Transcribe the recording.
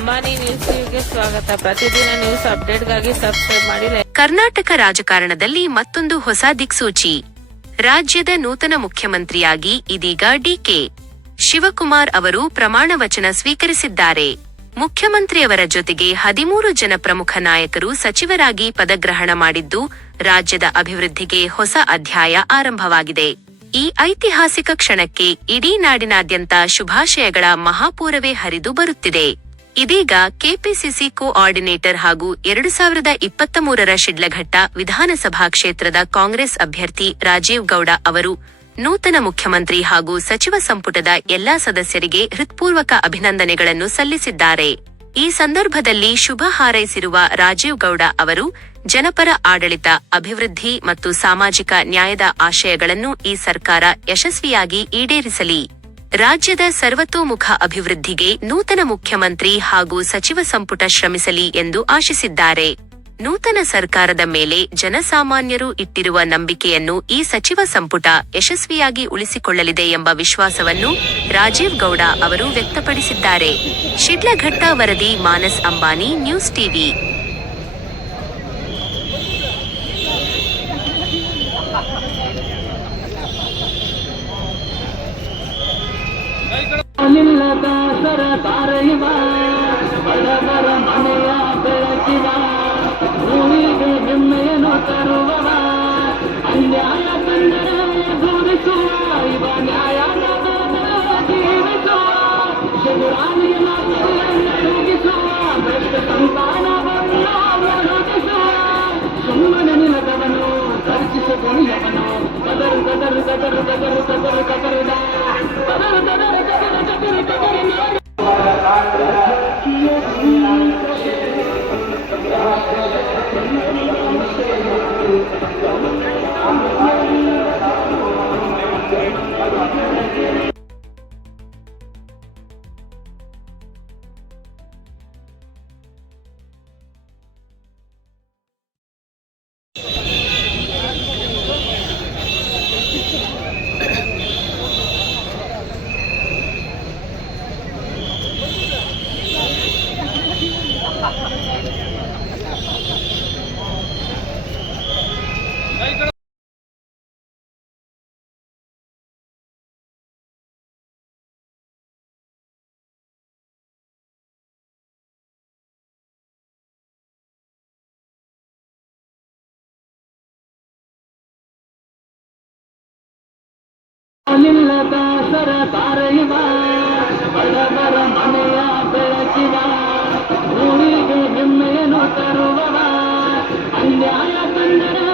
ಅಂಬಾನಿ ನ್ಯೂಸ್ಗೆ ಸ್ವಾಗತ. ಪ್ರತಿದಿನ ನ್ಯೂಸ್ ಅಪ್ಡೇಟ್ಗಾಗಿ ಸಬ್ಸ್ಕ್ರೈಬ್ ಮಾಡಿ. ಕರ್ನಾಟಕ ರಾಜಕಾರಣದಲ್ಲಿ ಮತ್ತೊಂದು ಹೊಸ ದಿಕ್ಸೂಚಿ. ರಾಜ್ಯದ ನೂತನ ಮುಖ್ಯಮಂತ್ರಿಯಾಗಿ ಇದೀಗ ಡಿಕೆ ಶಿವಕುಮಾರ್ ಅವರು ಪ್ರಮಾಣ ವಚನ ಸ್ವೀಕರಿಸಿದ್ದಾರೆ. ಮುಖ್ಯಮಂತ್ರಿಯವರ ಜೊತೆಗೆ 13 ಜನ ಪ್ರಮುಖ ನಾಯಕರು ಸಚಿವರಾಗಿ ಪದಗ್ರಹಣ ಮಾಡಿದ್ದು, ರಾಜ್ಯದ ಅಭಿವೃದ್ಧಿಗೆ ಹೊಸ ಅಧ್ಯಾಯ ಆರಂಭವಾಗಿದೆ. ಈ ಐತಿಹಾಸಿಕ ಕ್ಷಣಕ್ಕೆ ಇಡೀ ನಾಡಿನಾದ್ಯಂತ ಶುಭಾಶಯಗಳ ಮಹಾಪೂರವೇ ಹರಿದು ಬರುತ್ತಿದೆ. ಇದೀಗ ಕೆಪಿಸಿಸಿ ಕೋಆರ್ಡಿನೇಟರ್ ಹಾಗೂ 2023ರ ಶಿಡ್ಲಘಟ್ಟ ವಿಧಾನಸಭಾ ಕ್ಷೇತ್ರದ ಕಾಂಗ್ರೆಸ್ ಅಭ್ಯರ್ಥಿ ರಾಜೀವ್ ಗೌಡ ಅವರು ನೂತನ ಮುಖ್ಯಮಂತ್ರಿ ಹಾಗೂ ಸಚಿವ ಸಂಪುಟದ ಎಲ್ಲಾ ಸದಸ್ಯರಿಗೆ ಹೃತ್ಪೂರ್ವಕ ಅಭಿನಂದನೆಗಳನ್ನು ಸಲ್ಲಿಸಿದ್ದಾರೆ. ಈ ಸಂದರ್ಭದಲ್ಲಿ ಶುಭ ಹಾರೈಸಿರುವ ರಾಜೀವ್ ಗೌಡ ಅವರು ಜನಪರ ಆಡಳಿತ, ಅಭಿವೃದ್ಧಿ ಮತ್ತು ಸಾಮಾಜಿಕ ನ್ಯಾಯದ ಆಶಯಗಳನ್ನು ಈ ಸರ್ಕಾರ ಯಶಸ್ವಿಯಾಗಿ ಈಡೇರಿಸಲಿ. ರಾಜ್ಯದ ಸರ್ವತೋಮುಖ ಅಭಿವೃದ್ಧಿಗೆ ನೂತನ ಮುಖ್ಯಮಂತ್ರಿ ಹಾಗೂ ಸಚಿವ ಸಂಪುಟ ಶ್ರಮಿಸಲಿ ಎಂದು ಆಶಿಸಿದ್ದಾರೆ. ನೂತನ ಸರ್ಕಾರದ ಮೇಲೆ ಜನಸಾಮಾನ್ಯರು ಇಟ್ಟಿರುವ ನಂಬಿಕೆಯನ್ನು ಈ ಸಚಿವ ಸಂಪುಟ ಯಶಸ್ವಿಯಾಗಿ ಉಳಿಸಿಕೊಳ್ಳಲಿದೆ ಎಂಬ ವಿಶ್ವಾಸವನ್ನು ರಾಜೀವ್ ಗೌಡ ಅವರು ವ್ಯಕ್ತಪಡಿಸಿದ್ದಾರೆ. ಶಿಡ್ಲಘಟ್ಟ ವರದಿ ಮಾನಸ್ ಅಂಬಾನಿ, ನ್ಯೂಸ್ ಟಿವಿ. ನಿಲ್ಲದ ಸರಕಾರ ಇವ, ಬಡವರ ಮನೆಯ ಬೆಳಕಿವ, ಭೂಮಿಗೆ ಹೆಮ್ಮೆಯನ್ನು ತರುವವ, ಅನ್ಯಾಯ ಕಂಡರೆ ದೂರಿಸುವ, ಇವ ನ್ಯಾಯದ ಜೀವಿಸುವ, ಶಗುರಾಣಿಯ ಮಾತುಗಳನ್ನು ರೂಗಿಸುವ, ಭ್ರಷ್ಟ ಸಂತಾನವನ್ನು ಒಣಗಿಸುವ, ಸುಮ್ಮನೆ ನಿಲ್ಲದವನು ಖರ್ಚಿಸಿಕೊಳ್ಳುವವನು, ಗದರು ಗದರು ಗದರು ಗದರು ಗದರು ಗದರುದ ಗದರು ಗದರು ಗದರು ಗದರು ಗದರು. ನಿಲ್ಲದ ಸರಕಾರ ಇವ, ಬಡವರ ಮನೆಯ ಬೆಳಕಿವ, ಭೂಮಿಗೆ ಹೆಮ್ಮೆಯನ್ನು ತರುವವ, ಅನ್ಯಾಯ ಕಂಡರೆ